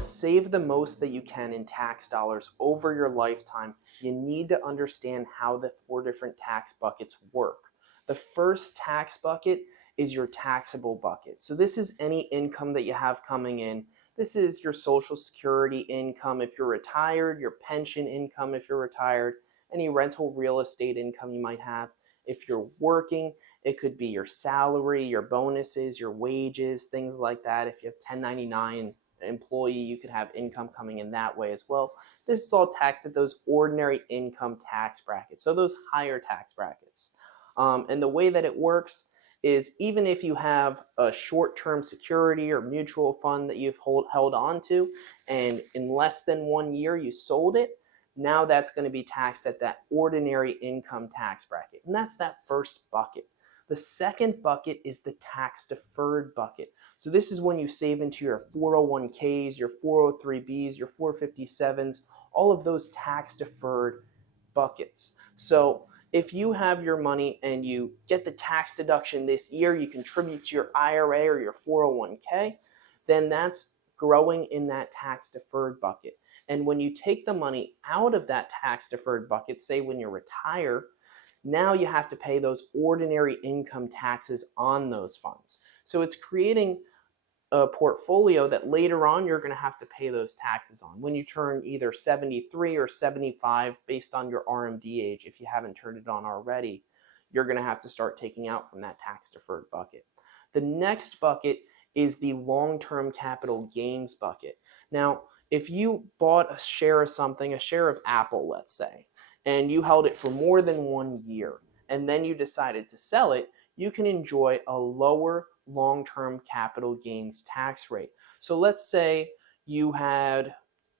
save the most that you can in tax dollars over your lifetime, you need to understand how the 4 different tax buckets work. The first tax bucket is your taxable bucket. So this is any income that you have coming in. This is your Social Security income if you're retired, your pension income if you're retired, any rental real estate income you might have. If you're working, it could be your salary, your bonuses, your wages, things like that. If you have 1099 employee, you could have income coming in that way as well. This is all taxed at those ordinary income tax brackets, so those higher tax brackets. And the way that it works is even if you have a short-term security or mutual fund that you've held on to, and in less than 1 year you sold it, now that's going to be taxed at that ordinary income tax bracket. And that's that first bucket. The second bucket is the tax-deferred bucket. So this is when you save into your 401ks, your 403bs, your 457s, all of those tax-deferred buckets. So if you have your money and you get the tax deduction this year, you contribute to your IRA or your 401k, then that's growing in that tax-deferred bucket. And when you take the money out of that tax-deferred bucket, say when you retire, now you have to pay those ordinary income taxes on those funds. So it's creating a portfolio that later on you're going to have to pay those taxes on when you turn either 73 or 75 based on your RMD age. If you haven't turned it on already, you're going to have to start taking out from that tax-deferred bucket. The next bucket is the long-term capital gains bucket. Now, if you bought a share of something, a share of Apple, let's say, and you held it for more than 1 year, and then you decided to sell it, you can enjoy a lower long-term capital gains tax rate. So let's say you had,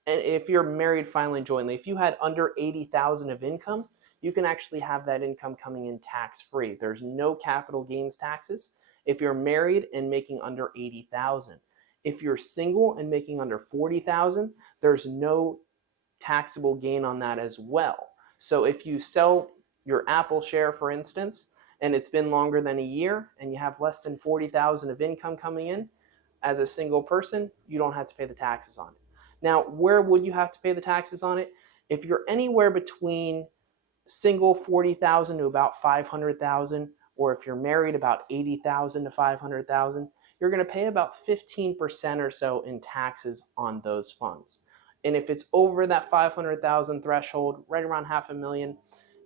if you're married filing jointly, if you had under $80,000 of income, you can actually have that income coming in tax-free. There's no capital gains taxes if you're married and making under $80,000. If you're single and making under $40,000, there's no taxable gain on that as well. So if you sell your Apple share, for instance, and it's been longer than a year and you have less than $40,000 of income coming in as a single person, you don't have to pay the taxes on it. Now, where would you have to pay the taxes on it? If you're anywhere between single $40,000 to about $500,000, or if you're married about $80,000 to $500,000, you're going to pay about 15% or so in taxes on those funds. And if it's over that $500,000 threshold, right around $500,000,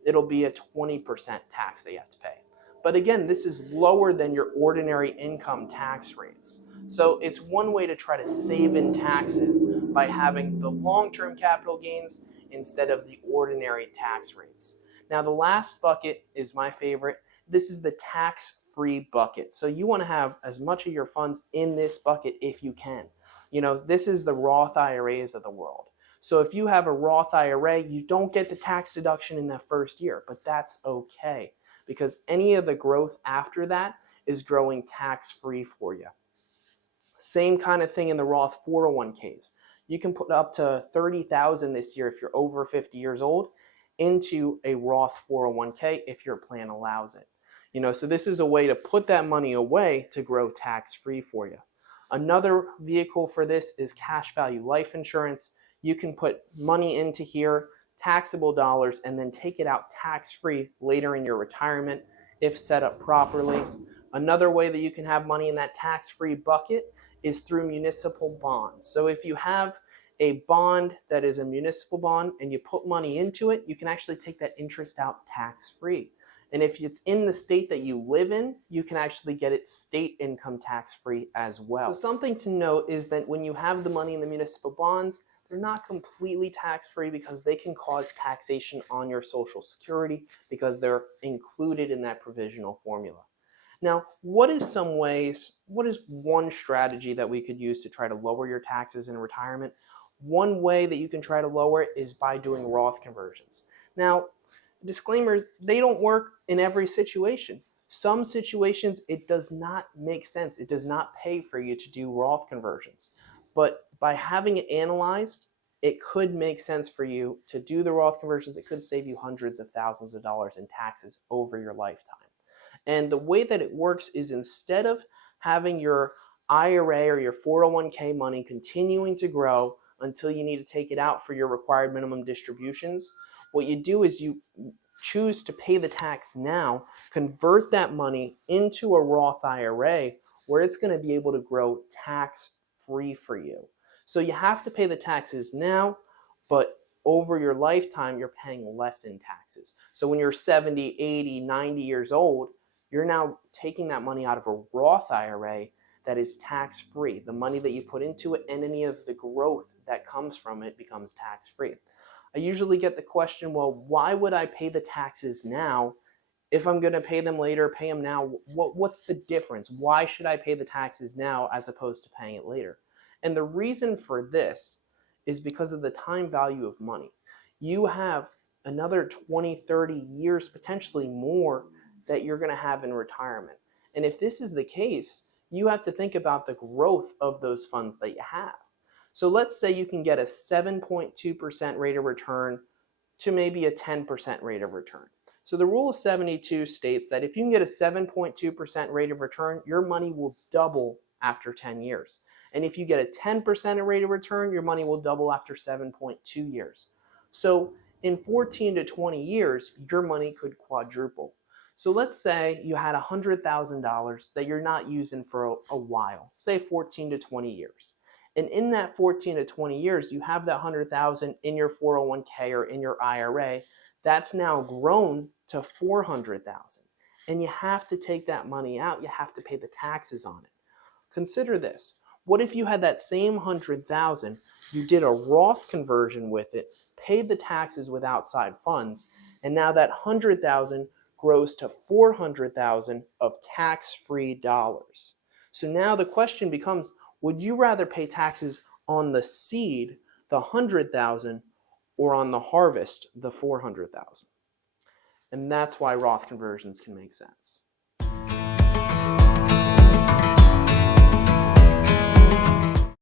it'll be a 20% tax that you have to pay. But again, this is lower than your ordinary income tax rates. So it's one way to try to save in taxes by having the long-term capital gains instead of the ordinary tax rates. Now, the last bucket is my favorite. This is the tax-free bucket. So you want to have as much of your funds in this bucket if you can. You know, this is the Roth IRAs of the world. So if you have a Roth IRA, you don't get the tax deduction in that first year, but that's okay because any of the growth after that is growing tax-free for you. Same kind of thing in the Roth 401ks. You can put up to $30,000 this year if you're over 50 years old into a Roth 401k if your plan allows it. You know, so this is a way to put that money away to grow tax-free for you. Another vehicle for this is cash value life insurance. You can put money into here, taxable dollars, and then take it out tax-free later in your retirement if set up properly. Another way that you can have money in that tax-free bucket is through municipal bonds. So if you have a bond that is a municipal bond and you put money into it, you can actually take that interest out tax-free. And if it's in the state that you live in, you can actually get it state income tax-free as well. So something to note is that when you have the money in the municipal bonds, they're not completely tax-free because they can cause taxation on your Social Security because they're included in that provisional formula. Now, what is one strategy that we could use to try to lower your taxes in retirement? One way that you can try to lower it is by doing Roth conversions. Now, disclaimers, they don't work in every situation. Some situations, it does not make sense. It does not pay for you to do Roth conversions. But by having it analyzed, it could make sense for you to do the Roth conversions. It could save you hundreds of thousands of dollars in taxes over your lifetime. And the way that it works is instead of having your IRA or your 401k money continuing to grow until you need to take it out for your required minimum distributions, what you do is you choose to pay the tax now, convert that money into a Roth IRA where it's going to be able to grow tax-free for you. So you have to pay the taxes now, but over your lifetime, you're paying less in taxes. So when you're 70, 80, 90 years old, you're now taking that money out of a Roth IRA that is tax-free. The money that you put into it and any of the growth that comes from it becomes tax-free. I usually get the question, well, why would I pay the taxes now if I'm going to pay them later, pay them now? What's the difference? Why should I pay the taxes now as opposed to paying it later? And the reason for this is because of the time value of money. You have another 20, 30 years, potentially more, that you're going to have in retirement. And if this is the case, you have to think about the growth of those funds that you have. So let's say you can get a 7.2% rate of return to maybe a 10% rate of return. So the rule of 72 states that if you can get a 7.2% rate of return, your money will double after 10 years. And if you get a 10% rate of return, your money will double after 7.2 years. So in 14 to 20 years, your money could quadruple. So let's say you had $100,000 that you're not using for a while, say 14 to 20 years. And in that 14 to 20 years, you have that $100,000 in your 401k or in your IRA. That's now grown to $400,000. And you have to take that money out. You have to pay the taxes on it. Consider this. What if you had that same $100,000, you did a Roth conversion with it, paid the taxes with outside funds, and now that $100,000 grows to $400,000 of tax-free dollars. So now the question becomes, would you rather pay taxes on the seed, the $100,000, or on the harvest, the $400,000? And that's why Roth conversions can make sense.